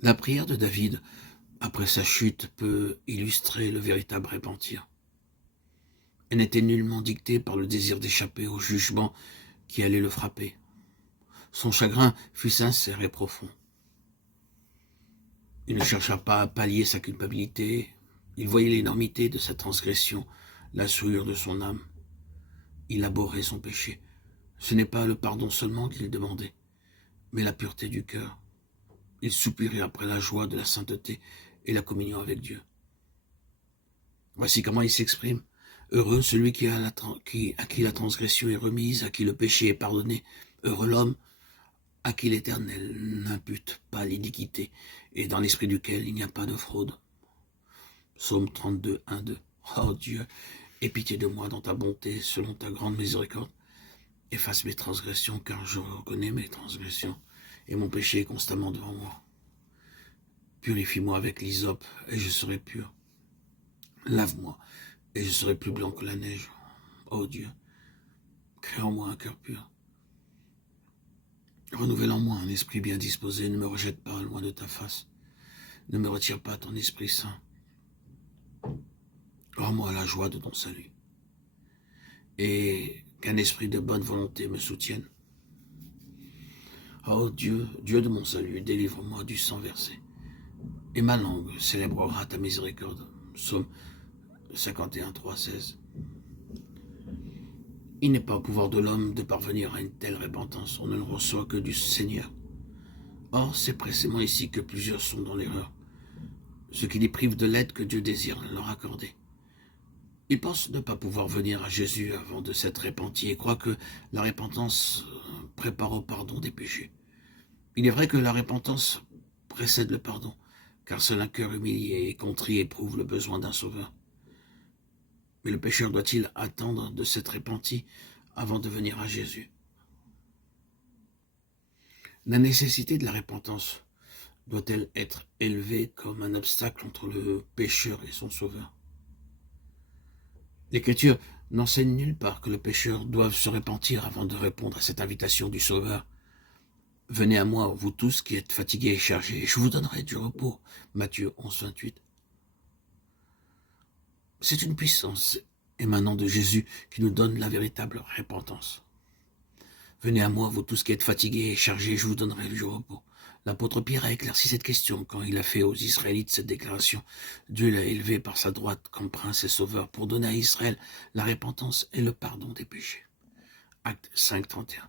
La prière de David, après sa chute, peut illustrer le véritable repentir. Elle n'était nullement dictée par le désir d'échapper au jugement qui allait le frapper. Son chagrin fut sincère et profond. Il ne chercha pas à pallier sa culpabilité. Il voyait l'énormité de sa transgression, la souillure de son âme. Il abhorrait son péché. Ce n'est pas le pardon seulement qu'il demandait, mais la pureté du cœur. Il soupirait après la joie de la sainteté et la communion avec Dieu. Voici comment il s'exprime. Heureux celui à qui la transgression est remise, à qui le péché est pardonné. Heureux l'homme à qui l'Éternel n'impute pas l'iniquité, et dans l'esprit duquel il n'y a pas de fraude. Psaume 32, 1, 2. Oh Dieu, aie pitié de moi dans ta bonté, selon ta grande miséricorde. Efface mes transgressions, car je reconnais mes transgressions, et mon péché est constamment devant moi. Purifie-moi avec l'hysope, et je serai pur. Lave-moi, et je serai plus blanc que la neige. Ô Dieu, crée en moi un cœur pur. Renouvelle en moi un esprit bien disposé, ne me rejette pas loin de ta face. Ne me retire pas ton Esprit Saint. Rends-moi la joie de ton salut. Et qu'un esprit de bonne volonté me soutienne. Ô Dieu, Dieu de mon salut, délivre-moi du sang versé. Et ma langue célébrera ta miséricorde. Psaume 51, 3, 16. Il n'est pas au pouvoir de l'homme de parvenir à une telle repentance. On ne le reçoit que du Seigneur. Or, c'est précisément ici que plusieurs sont dans l'erreur, ce qui les prive de l'aide que Dieu désire leur accorder. Ils pensent ne pas pouvoir venir à Jésus avant de s'être repentis et croient que la repentance prépare au pardon des péchés. Il est vrai que la repentance précède le pardon, car seul un cœur humilié et contrit éprouve le besoin d'un sauveur. Mais le pécheur doit-il attendre de s'être repenti avant de venir à Jésus? La nécessité de la repentance doit-elle être élevée comme un obstacle entre le pécheur et son sauveur? L'Écriture n'enseigne nulle part que le pécheur doive se repentir avant de répondre à cette invitation du Sauveur. Venez à moi, vous tous qui êtes fatigués et chargés, et je vous donnerai du repos. Matthieu 11, 28. C'est une puissance émanant de Jésus qui nous donne la véritable repentance. Venez à moi, vous tous qui êtes fatigués et chargés, je vous donnerai du repos. L'apôtre Pierre a éclairci cette question quand il a fait aux Israélites cette déclaration. Dieu l'a élevé par sa droite comme prince et sauveur pour donner à Israël la repentance et le pardon des péchés. Acte 5, 31.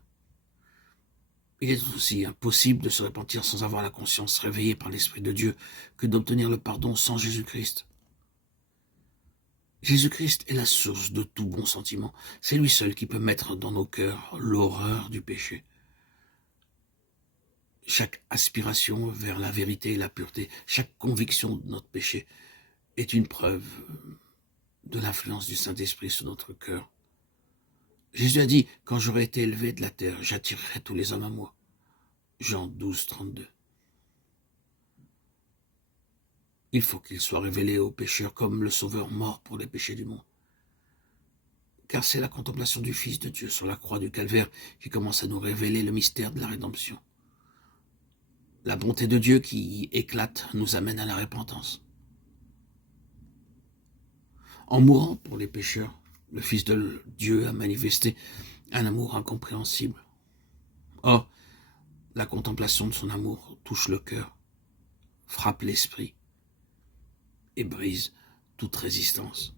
Il est aussi impossible de se repentir sans avoir la conscience réveillée par l'Esprit de Dieu que d'obtenir le pardon sans Jésus-Christ. Jésus-Christ est la source de tout bon sentiment. C'est lui seul qui peut mettre dans nos cœurs l'horreur du péché. Chaque aspiration vers la vérité et la pureté, chaque conviction de notre péché est une preuve de l'influence du Saint-Esprit sur notre cœur. Jésus a dit, quand j'aurai été élevé de la terre, j'attirerai tous les hommes à moi. Jean 12, 32. Il faut qu'il soit révélé aux pécheurs comme le Sauveur mort pour les péchés du monde. Car c'est la contemplation du Fils de Dieu sur la croix du Calvaire qui commence à nous révéler le mystère de la rédemption. La bonté de Dieu qui éclate nous amène à la repentance. En mourant pour les pécheurs, le Fils de Dieu a manifesté un amour incompréhensible. Or, la contemplation de son amour touche le cœur, frappe l'esprit et brise toute résistance.